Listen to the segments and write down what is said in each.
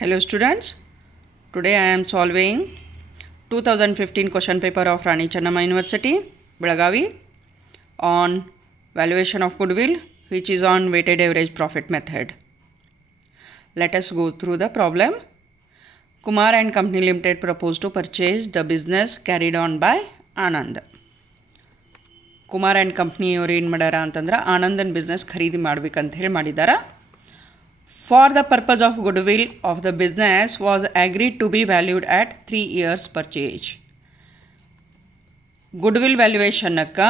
Hello students, today I am solving 2015 question paper of Rani Channamma University, Belagavi on valuation of goodwill which is on weighted average profit method. Let us go through the problem. Kumar and Company Limited proposed to purchase the business carried on by Anand. Kumar and ಕಂಪ್ನಿಯವರು ಏನು ಮಾಡ್ಯಾರ ಅಂತಂದ್ರೆ ಆನಂದನ್ business ಖರೀದಿ ಮಾಡ್ಬೇಕಂತ ಹೇಳಿ ಮಾಡಿದ್ದಾರೆ. For the purpose of goodwill of the business was agreed to be valued at 3 years purchase. Goodwill ವ್ಯಾಲ್ಯೂಯೇಷನ್ನಕ್ಕೆ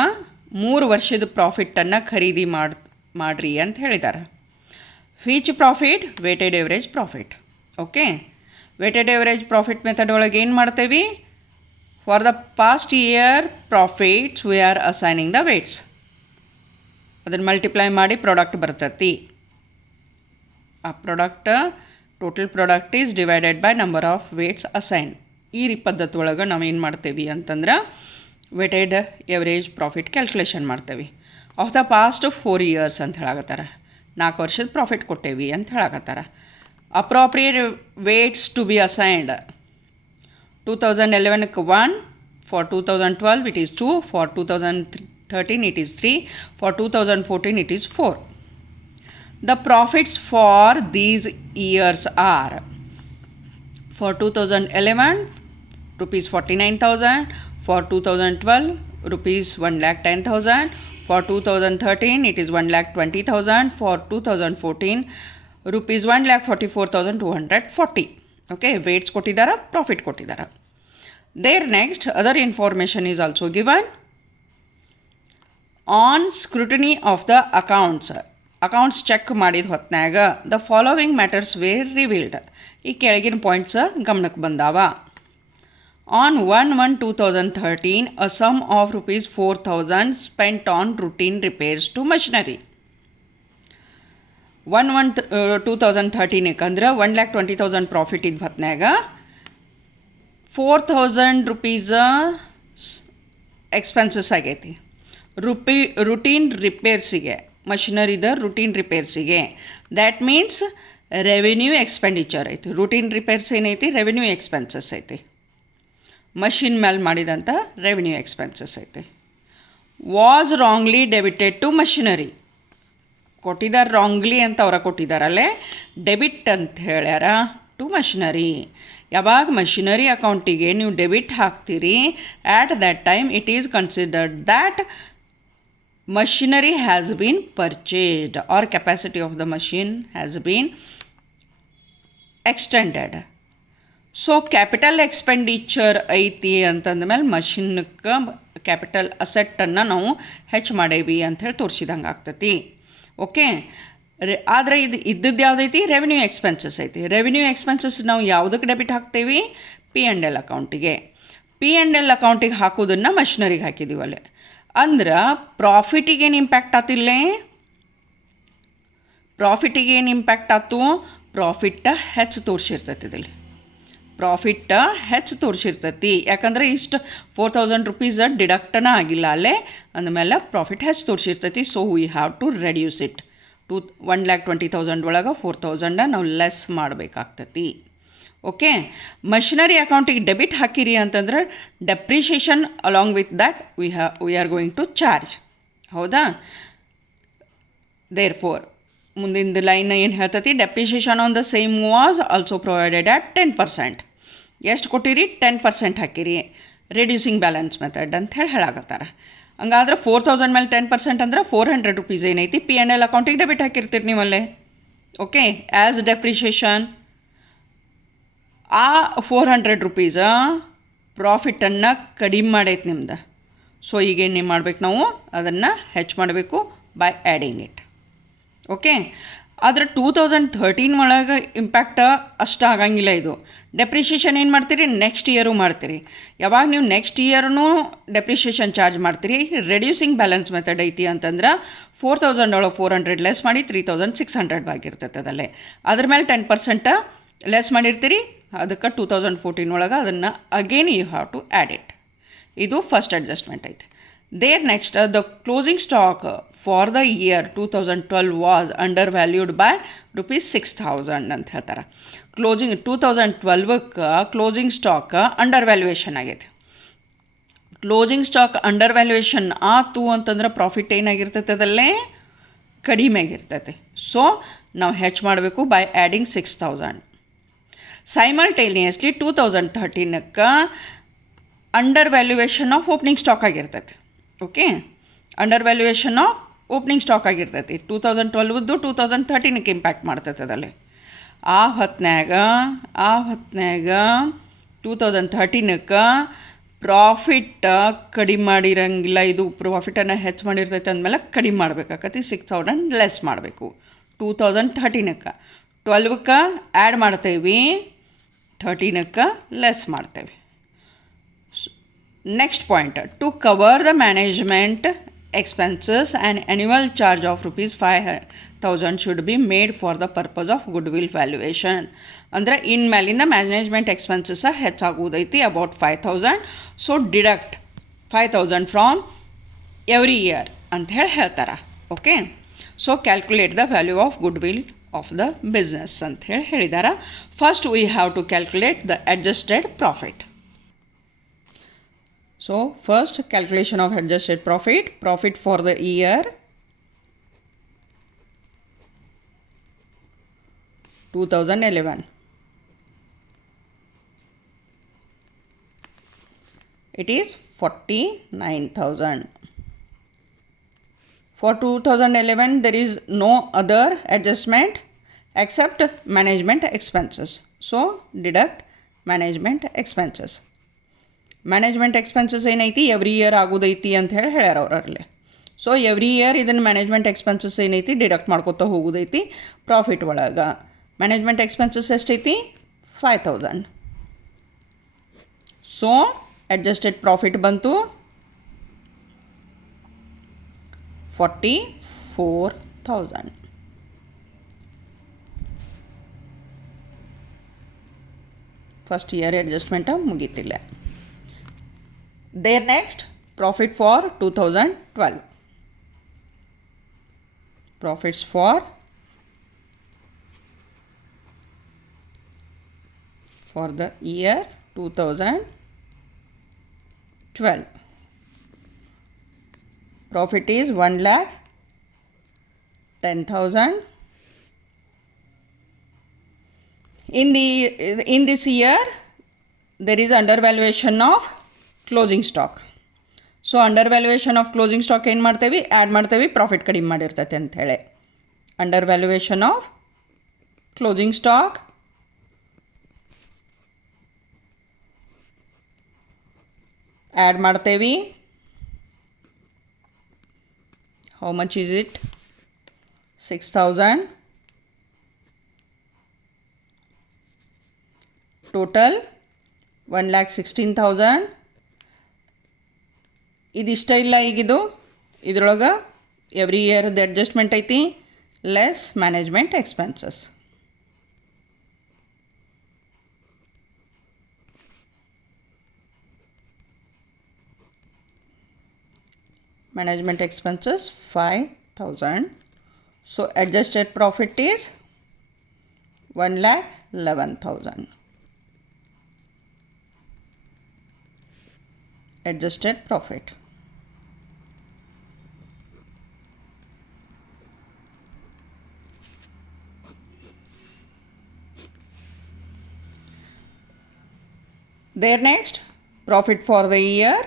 3 ವರ್ಷದ ಪ್ರಾಫಿಟನ್ನು ಖರೀದಿ ಮಾಡಿರಿ ಅಂತ ಹೇಳಿದ್ದಾರೆ. Which profit? Weighted average profit. Okay, weighted average profit method ಒಳಗೆ ಏನು ಮಾಡ್ತೇವೆ? For the past year profits we are assigning the weights. ಅದನ್ನು ಮಲ್ಟಿಪ್ಲೈ ಮಾಡಿ ಪ್ರಾಡಕ್ಟ್ ಬರ್ತೈತಿ. ಆ product total product is divided by number of weights assign. ಈ ಪದ್ಧತಿ ಒಳಗೆ ನಾವು ಏನು ಮಾಡ್ತೇವೆ ಅಂತಂದ್ರೆ ವೇಟೆಡ್ ಎವರೇಜ್ ಪ್ರಾಫಿಟ್ ಕ್ಯಾಲ್ಕುಲೇಷನ್ ಮಾಡ್ತೇವೆ. ಆಫ್ ದ ಪಾಸ್ಟ್ 4 years ಅಂತ ಹೇಳಾಕತ್ತಾರ. 4 ವರ್ಷದ ಪ್ರಾಫಿಟ್ ಕೊಟ್ಟೇವಿ ಅಂತ ಹೇಳಾಕತ್ತಾರ. Appropriate weights to be assigned 2011 1, for 2012 it is 2, for 2013 it is 3, for 2014 it is 4. The profits for these years are: for 2011 rupees 49,000, for 2012 rupees 1,10,000, for 2013 it is 1,20,000, for 2014 rupees 1,44,240. Okay, weights ಕೊಟ್ಟಿದ್ದಾರೆ, ಪ್ರಾಫಿಟ್ ಕೊಟ್ಟಿದ್ದಾರೆ. There next other information is also given. On scrutiny of the accounts check ಮಾಡಿದ ಹೊತ್ನಾಗ the following matters were revealed. ಈ ಕೆಳಗಿನ ಪಾಯಿಂಟ್ಸ್ ಗಮನಕ್ಕೆ ಬಂದಾವ. On 1/1/2013 a sum of rupees 4,000 spent on routine repairs to machinery. 1/1/2013 ಅಂದ್ರೆ 1,20,000 ಪ್ರಾಫಿಟ್ ಇದ್ದ ಹೊತ್ನಾಗ 4,000 rupees ಎಕ್ಸ್ಪೆನ್ಸಸ್ ಆಗೈತಿ ರುಟೀನ್ ರಿಪೇರ್ಸಿಗೆ, ಮಷಿನರಿದ ರುಟೀನ್ ರಿಪೇರ್ಸಿಗೆ. ದ್ಯಾಟ್ ಮೀನ್ಸ್ ರೆವೆನ್ಯೂ ಎಕ್ಸ್ಪೆಂಡಿಚರ್ ಐತಿ. ರುಟೀನ್ ರಿಪೇರ್ಸ್ ಏನೈತಿ? ರೆವೆನ್ಯೂ ಎಕ್ಸ್ಪೆನ್ಸಸ್ ಐತಿ. ಮಷಿನ್ ಮೇಲೆ ಮಾಡಿದಂಥ ರೆವೆನ್ಯೂ ಎಕ್ಸ್ಪೆನ್ಸಸ್ ಐತಿ. Was wrongly debited to machinery. ಕೊಟ್ಟಿದ್ದಾರೆ ರಾಂಗ್ಲಿ ಅಂತ ಅವರ ಕೊಟ್ಟಿದ್ದಾರಲ್ಲೇ, ಡೆಬಿಟ್ ಅಂತ ಹೇಳ್ಯಾರ ಟು ಮಷಿನರಿ. ಯಾವಾಗ ಮಷಿನರಿ ಅಕೌಂಟಿಗೆ ನೀವು ಡೆಬಿಟ್ ಹಾಕ್ತೀರಿ, at that time it is considered that machinery has been purchased or capacity of the machine has been extended. So capital expenditure ಐತಿ ಅಂತಂದ್ಮೇಲೆ ಮಷಿನ್ಗೆ ಕ್ಯಾಪಿಟಲ್ ಅಸೆಟ್ಟನ್ನು ನಾವು ಹೆಚ್ಚು ಮಾಡೇವಿ ಅಂಥೇಳಿ ತೋರಿಸಿದಂಗೆ ಆಗ್ತೈತಿ. ಓಕೆ, ಆದರೆ ಇದ್ದದ್ದು ಯಾವುದೈತಿ? ರೆವೆನ್ಯೂ ಎಕ್ಸ್ಪೆನ್ಸಸ್ ಐತಿ. ರೆವೆನ್ಯೂ ಎಕ್ಸ್ಪೆನ್ಸಸ್ ನಾವು ಯಾವುದಕ್ಕೆ ಡೆಬಿಟ್ ಹಾಕ್ತೇವೆ? P&L ಅಕೌಂಟಿಗೆ. P&L ಅಕೌಂಟಿಗೆ ಹಾಕೋದನ್ನು ಮಷಿನರಿಗೆ ಹಾಕಿದ್ದೀವಲ್ಲೇ. ಅಂದ್ರೆ ಪ್ರಾಫಿಟಿಗೇನು ಇಂಪ್ಯಾಕ್ಟ್ ಆತಿಲ್ಲೇ? ಪ್ರಾಫಿಟಿಗೇನು ಇಂಪ್ಯಾಕ್ಟ್ ಆಯ್ತು? ಪ್ರಾಫಿಟ್ಟ ಹೆಚ್ಚು ತೋರಿಸಿರ್ತೈತಿ. ಇದರಲ್ಲಿ ಪ್ರಾಫಿಟ್ಟ ಹೆಚ್ಚು ತೋರಿಸಿರ್ತೈತಿ. ಯಾಕಂದರೆ ಇಷ್ಟು 4,000 rupees ಡಿಡಕ್ಟನ ಆಗಿಲ್ಲ ಅಲ್ಲೇ, ಅಂದಮೇಲೆ ಪ್ರಾಫಿಟ್ ಹೆಚ್ಚು ತೋರಿಸಿರ್ತೈತಿ. So we have to reduce it. 1,20,000 ಒಳಗೆ 4,000 ನಾವು ಲೆಸ್ ಮಾಡಬೇಕಾಗ್ತೈತಿ. ಓಕೆ, ಮಷಿನರಿ ಅಕೌಂಟಿಗೆ ಡೆಬಿಟ್ ಹಾಕಿರಿ ಅಂತಂದ್ರೆ depreciation along with that we are going to charge. ಹೌದಾ? ದೇರ್ ಫೋರ್ ಮುಂದಿನ ಲೈನ್ ಏನು ಹೇಳ್ತೈತಿ? Depreciation on the same was also provided at 10%. ಎಷ್ಟು ಕೊಟ್ಟಿರಿ? 10% ಹಾಕಿರಿ. ರಿಡ್ಯೂಸಿಂಗ್ ಬ್ಯಾಲೆನ್ಸ್ ಮೆಥಡ್ ಅಂತ ಹೇಳಾಕತ್ತಾರ. ಹಂಗಾದ್ರೆ 4,000 ಮೇಲೆ 10% ಅಂದ್ರೆ 400 rupees ಏನೈತಿ P&L ಅಕೌಂಟಿಗೆ ಡೆಬಿಟ್ ಹಾಕಿರ್ತೀರಿ ನೀವಲ್ಲೇ. Okay, as depreciation. ಆ 400 rupees ಪ್ರಾಫಿಟನ್ನು ಕಡಿಮೆ ಮಾಡೈತಿ ನಿಮ್ದು. ಸೊ ಈಗೇನು ಮಾಡ್ಬೇಕು ನಾವು? ಅದನ್ನು ಹೆಚ್ಚು ಮಾಡಬೇಕು ಬೈ ಆ್ಯಡಿಂಗ್ ಇಟ್. ಓಕೆ, ಆದರೆ 2013 ಒಳಗೆ ಇಂಪ್ಯಾಕ್ಟ್ ಅಷ್ಟು ಆಗಂಗಿಲ್ಲ. ಇದು ಡೆಪ್ರಿಷಿಯೇಷನ್ ಏನು ಮಾಡ್ತೀರಿ? ನೆಕ್ಸ್ಟ್ ಇಯರು ಮಾಡ್ತೀರಿ. ಯಾವಾಗ ನೀವು ನೆಕ್ಸ್ಟ್ ಇಯರ್ನೂ ಡೆಪ್ರಿಷಿಯೇಷನ್ ಚಾರ್ಜ್ ಮಾಡ್ತೀರಿ, ರೆಡ್ಯೂಸಿಂಗ್ ಬ್ಯಾಲೆನ್ಸ್ ಮೆಥಡ್ ಐತಿ ಅಂತಂದ್ರೆ 4,000 ಒಳಗೆ 400 ಲೆಸ್ ಮಾಡಿ 3,600 ಆಗಿರ್ತೈತೆ ಅದಲ್ಲೇ. ಅದ್ರ ಮೇಲೆ 10% ಲೆಸ್ ಮಾಡಿರ್ತೀರಿ. ಅದಕ್ಕೆ 2014 ಒಳಗೆ ಅದನ್ನು again you have to add it. ಇದು ಫಸ್ಟ್ ಅಡ್ಜಸ್ಟ್ಮೆಂಟ್ ಐತೆ. There next the closing stock for the year 2012 was undervalued by ₹6,000 ಅಂತ ಹೇಳ್ತಾರೆ. ಕ್ಲೋಸಿಂಗ್ 2012ಕ್ಕೆ ಕ್ಲೋಸಿಂಗ್ ಸ್ಟಾಕ್ ಅಂಡರ್ ವ್ಯಾಲ್ಯೂಯೇಷನ್ ಆಗೈತೆ. ಕ್ಲೋಸಿಂಗ್ ಸ್ಟಾಕ್ ಅಂಡರ್ ವ್ಯಾಲ್ಯೂಯೇಷನ್ ಆತು ಅಂತಂದ್ರೆ ಪ್ರಾಫಿಟ್ ಏನಾಗಿರ್ತೈತೆ ಅದಲ್ಲೇ ಕಡಿಮೆ ಆಗಿರ್ತೈತೆ. ಸೊ ನಾವು ಹೆಚ್ಚು ಮಾಡಬೇಕು ಬೈ ಆ್ಯಡಿಂಗ್ 6,000. ಸೈಮಲ್ಟೇನಿಯಸ್ಲಿ 2013ಕ್ಕೆ under valuation of opening stock ಆಗಿರ್ತೈತಿ. Okay, under valuation of opening stock ಆಗಿರ್ತೈತಿ. 2012ದ್ದು 2013ಕ್ಕೆ ಇಂಪ್ಯಾಕ್ಟ್ ಮಾಡ್ತೈತೆ ಅದಲ್ಲಿ. ಆ ಹೊತ್ನ್ಯಾಗ 2013ಕ್ಕೆ ಪ್ರಾಫಿಟ್ ಕಡಿಮೆ ಮಾಡಿರಂಗಿಲ್ಲ. ಇದು ಪ್ರಾಫಿಟನ್ನು ಹೆಚ್ಚು ಮಾಡಿರ್ತೈತೆ ಅಂದಮೇಲೆ ಕಡಿಮೆ ಮಾಡಬೇಕಾಗತ್ತೆ. 6,000 ಲೆಸ್ ಮಾಡಬೇಕು 2013ಕ್ಕೆ. 12ಕ್ಕೆ ಆ್ಯಡ್ ಮಾಡ್ತೇವೆ, 13ಕ್ಕೆ ಲೆಸ್ ಮಾಡ್ತೇವೆ. Next point, to cover the management expenses, an annual charge of ₹5,000 should be made for the purpose of goodwill valuation. ಅಂದರೆ ಇನ್ಮೇಲಿಂದ ಮ್ಯಾನೇಜ್ಮೆಂಟ್ ಎಕ್ಸ್ಪೆನ್ಸಸ್ ಹೆಚ್ಚಾಗುವುದೈತಿ about 5,000. So deduct 5,000 from every year ಅಂತ ಹೇಳ್ತಾರೆ. Okay, so calculate the value of goodwill of the business ಅಂತ ಹೇಳಿದ್ದಾರೆ. First we have to calculate the adjusted profit. So first calculation of adjusted profit for the year 2011. It is 49,000. For 2011 there is no other adjustment except management expenses. So deduct management expenses. Management expenses ಏನೈತಿ every year ಆಗೋದೈತಿ ಅಂತ ಹೇಳ್ಯಾರ ಅವರಲ್ಲಿ. So every year ಇದನ್ನು management expenses ಏನೈತಿ deduct ಮಾಡ್ಕೊತಾ ಹೋಗೋದೈತಿ profit ಒಳಗೆ. ಮ್ಯಾನೇಜ್ಮೆಂಟ್ ಎಕ್ಸ್ಪೆನ್ಸಸ್ ಎಷ್ಟೈತಿ 5,000. ಸೊ ಅಡ್ಜಸ್ಟೆಡ್ ಪ್ರಾಫಿಟ್ ಬಂತು 44,000. ಫಸ್ಟ್ ಇಯರ್ ಅಡ್ಜಸ್ಟ್ಮೆಂಟ್ ಮುಗೀತಿಲ್ಲ. There next, profit for 2012. Profits for the year 2012. Profit is 1,10,000. In this year, there is undervaluation of closing stock. So under valuation of closing stock ಏನು ಮಾಡ್ತೇವೆ, add ಮಾಡ್ತೇವೆ, profit ಕಡಿಮೆ ಮಾಡಿರ್ತೈತೆ ಅಂಥೇಳಿ. Under valuation of closing stock add ಮಾಡ್ತೇವೆ. How much is it? 6,000. Total 1,16,000. ಇದಿಷ್ಟ ಇಲ್ಲ ಈಗಿದು. ಇದ್ರೊಳಗೆ ಎವ್ರಿ ಇಯರ್ದು ಅಡ್ಜಸ್ಟ್ಮೆಂಟ್ ಐತಿ less management expenses. Management expenses 5,000. So adjusted profit is 1,11,000. adjusted profit. There next, profit for the year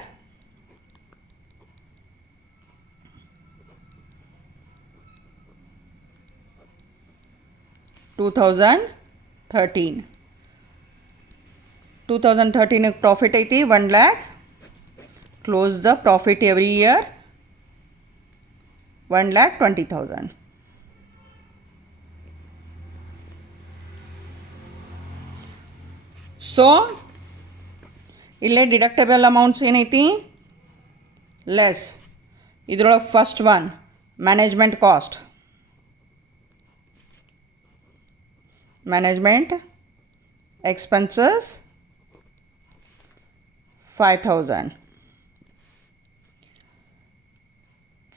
2013. 2013 profit ಐತಿ 1 lakh. Close the profit every year 1,20,000. ಸೊ ಇಲ್ಲೇ deductible amounts ಏನೈತಿ ಲೆಸ್. ಇದರೊಳಗೆ first one management cost. Management expenses 5,000.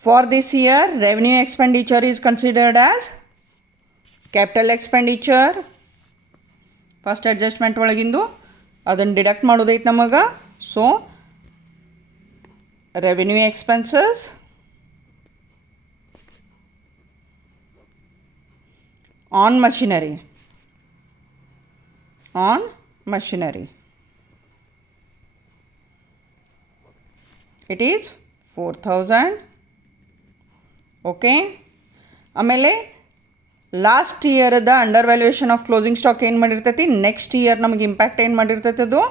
For this year, revenue expenditure is considered as capital expenditure. First adjustment ಒಳಗಿಂದು ಅದನ್ನು deduct ಮಾಡೋದೈತೆ ನಮಗೆ. So revenue expenses on machinery it is 4,000. Okay. ಆಮೇಲೆ last ಇಯರ್ದ under valuation of closing stock ಏನು ಮಾಡಿರ್ತೈತಿ, next year ನಮಗೆ impact ಏನು ಮಾಡಿರ್ತೈತಿ, ಅದು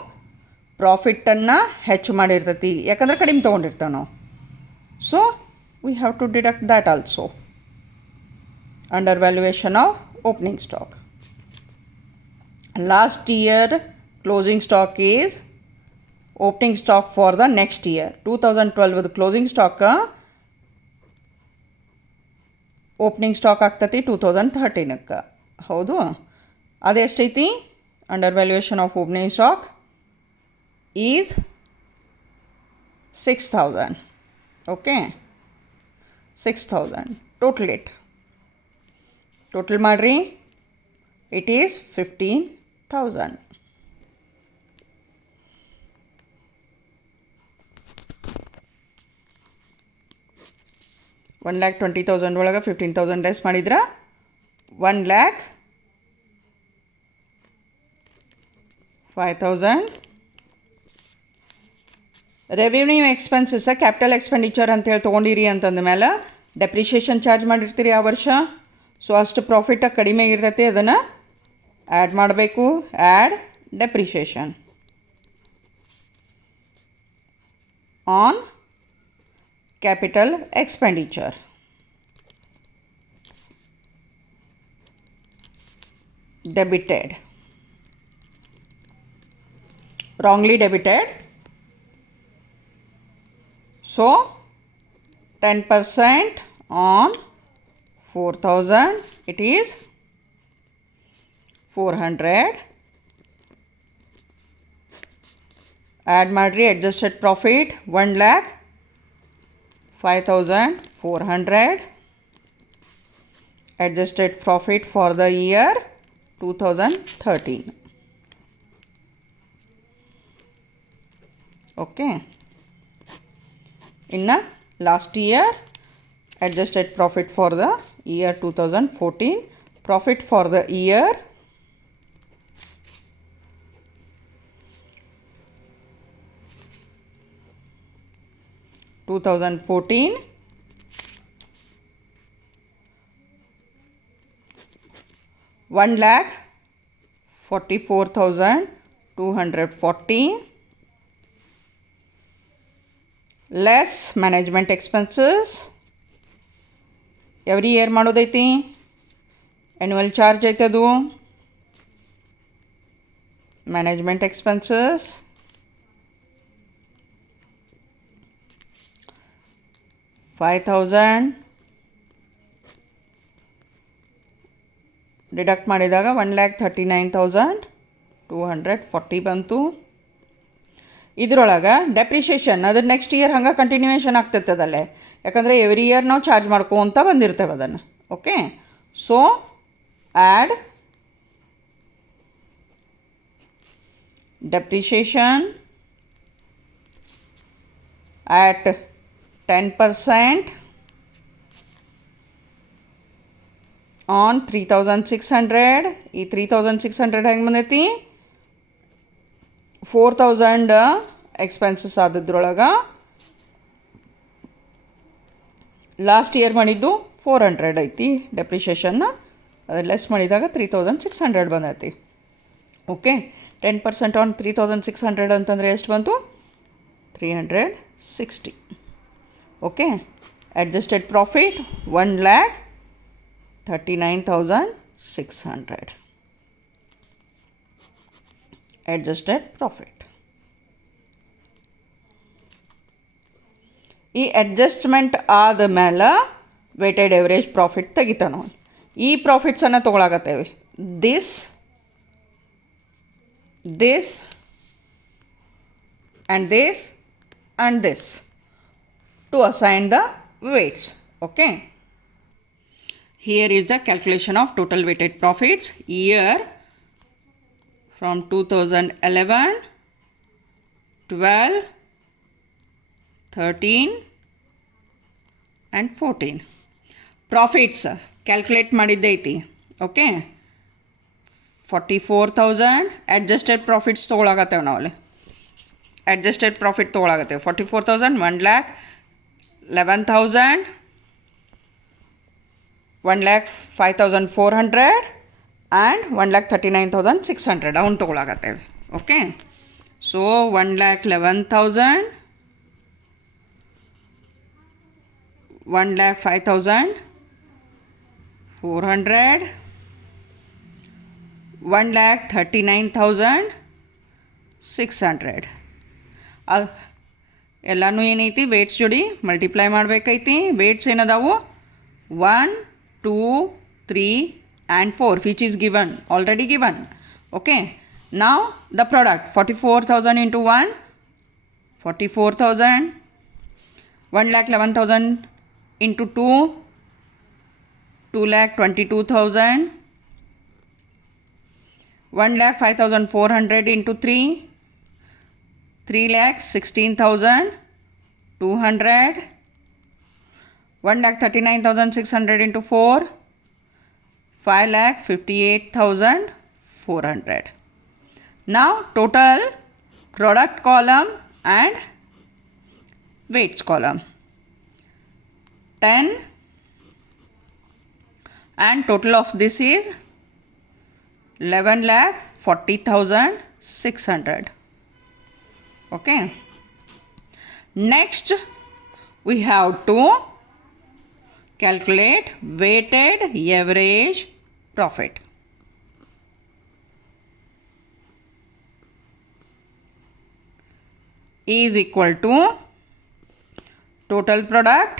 ಪ್ರಾಫಿಟನ್ನು ಹೆಚ್ಚು ಮಾಡಿರ್ತೈತಿ, ಯಾಕಂದ್ರೆ ಕಡಿಮೆ ತೊಗೊಂಡಿರ್ತೇವೆ ನಾವು. So we have to deduct that also under valuation of opening stock. Last year closing stock is opening stock for the next year. 2012 closing stock opening stock ಆಗ್ತೈತಿ 2013ಕ್ಕೆ. ಹೌದು, ಅದೆಷ್ಟೈತಿ? Under valuation of opening stock is 6,000. Okay, 6,000 total it. Total ಮಾಡಿರಿ, it is 15,000. $1,20,000 ಒಳಗೆ 15,000 ಲೆಸ್ ಮಾಡಿದ್ರೆ 1,05,000. Revenue expenses capital expenditure ಅಂತೇಳಿ ತೊಗೊಂಡಿರಿ ಅಂತಂದ ಮೇಲೆ ಡೆಪ್ರಿಷಿಯೇಷನ್ ಚಾರ್ಜ್ ಮಾಡಿರ್ತೀರಿ ಆ ವರ್ಷ. ಸೊ ಅಷ್ಟು ಪ್ರಾಫಿಟ್ ಕಡಿಮೆ ಇರ್ತೈತಿ, ಅದನ್ನು ಆ್ಯಡ್ ಮಾಡಬೇಕು. Add depreciation on capital expenditure. Debited, wrongly debited. So 10% on 4,000, it is 400. Add madri adjusted profit 1,05,400. Adjusted profit for the year 2013. Okay. In the last year, adjusted profit for the year 2014. Profit for the year 2014 1,44,240 less management expenses. Every year ಮಾಡೋದೈತಿ, annual charge ಐತದು. Management expenses $5,000 deduct ಮಾಡಿದಾಗ 1,39,240 ಬಂತು. ಇದರೊಳಗೆ depreciation ಅದು next year ಹಂಗೆ continuation ಆಗ್ತಿರ್ತದಲ್ಲೇ, ಯಾಕಂದರೆ every year ನಾವು ಚಾರ್ಜ್ ಮಾಡ್ಕೊತ ಬಂದಿರ್ತೇವೆ ಅದನ್ನು. Okay, so add depreciation at 10% on 3,600. ಈ 3,600 ಹೆಂಗೆ ಬಂದೈತಿ? 4,000 ಎಕ್ಸ್ಪೆನ್ಸಸ್ ಆದದ್ರೊಳಗೆ ಲಾಸ್ಟ್ ಇಯರ್ ಮಾಡಿದ್ದು 400 ಐತಿ ಡೆಪ್ರಿಷಿಯೇಷನ್ನ, ಅದು ಲೆಸ್ ಮಾಡಿದಾಗ 3,600 ಬಂದೈತಿ. ಓಕೆ, 10% ಆನ್ 3,600 ಅಂತಂದರೆ ಎಷ್ಟು ಬಂತು? 360. Okay, adjusted profit 1,39,600. Adjusted profit. ಈ ಅಡ್ಜಸ್ಟ್ಮೆಂಟ್ ಆದ ಮೇಲೆ ವೇಟೆಡ್ ಎವರೇಜ್ ಪ್ರಾಫಿಟ್ ತೆಗಿತಾನೆ. ಈ ಪ್ರಾಫಿಟ್ಸನ್ನು ತೊಗೊಳಕತ್ತೇವೆ. This and this to assign the weights. Okay. Here is the calculation of total weighted profits year from 2011, 12, 13 and 14. Profits calculate ಮಾಡಿದ್ದೈತಿ. Okay. 44,000 adjusted profits ತೊಗೊಳಾಗತ್ತೇವೆ ನಾವಲ್ಲಿ. adjusted profit ತೊಗೊಳಾಗತ್ತೇವೆ 44,000, 1,11,000, 1,05,400 and 1,39,600 ಅವನು ತೊಗೊಳಾಗತ್ತೇವೆ. ಓಕೆ. ಸೊ 1,11,000, 1,05,400, 1,39,600 ಎಲ್ಲನೂ ಏನೈತಿ ವೇಟ್ಸ್ ಜೋಡಿ ಮಲ್ಟಿಪ್ಲೈ ಮಾಡಬೇಕೈತಿ. ವೇಟ್ಸ್ ಏನದಾವು 1, 2, 3 and 4 which is given, already given. Okay. Now the product 44,000 into 1, 44,000, 1,11,000 into 2, 2,22,000, 1,05,400 into 3, 3,16,200, 1,39,600 into 4, 5,58,400. Now total product column and weights column 10 and total of this is 11,40,600. Okay. Next we have to calculate weighted average profit. Is equal to total product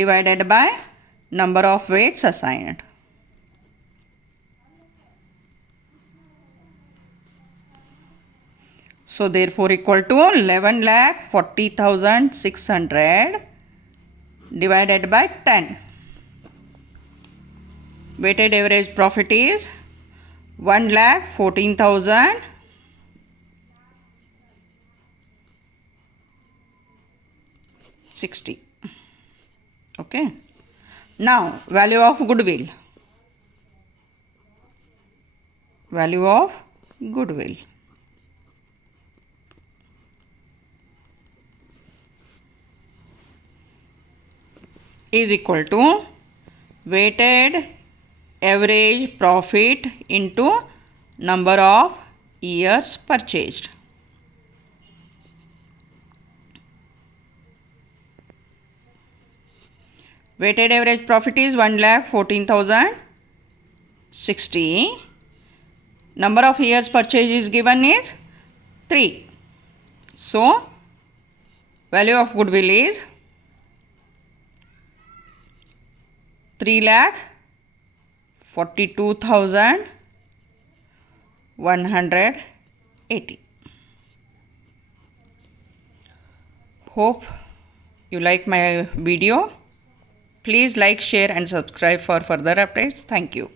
divided by number of weights assigned. So therefore equal to 11,40,600 divided by 10. Weighted average profit is 1,14,060. Okay. Now value of goodwill. Value of goodwill. Is equal to weighted average profit into number of years purchased. Weighted average profit is 1,14,060. Number of years purchased is given is 3. So value of goodwill is 3,42,180. Hope you like my video. Please like, share and subscribe for further updates. Thank you.